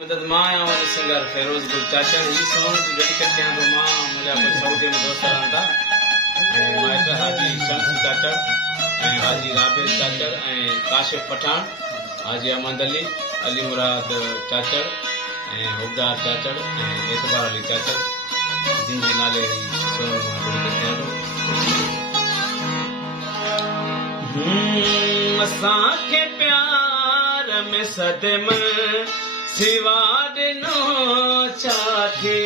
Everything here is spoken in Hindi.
मदद मां आहियां वॾो सिंगर फेरोज़ गुल चाचड़ ही सॉन्ग डेडिकेट कयां थो मां मुंहिंजा कुझु सऊदी में दोस्त रहनि था ऐं माइट हाजी शम्स चाचड़ ऐं हाजी राबिल चाचड़ ऐं काशिफ पठान हाजी अहमद अली अली मुराद चाचड़ ऐं हुबदार चाचड़ ऐं एतबार अली चाचड़ जिन जे नाले ही सॉन्ग मां डेडिकेट कयां थो। असांखे प्यार में सदम सिवा ॾिनो छा थी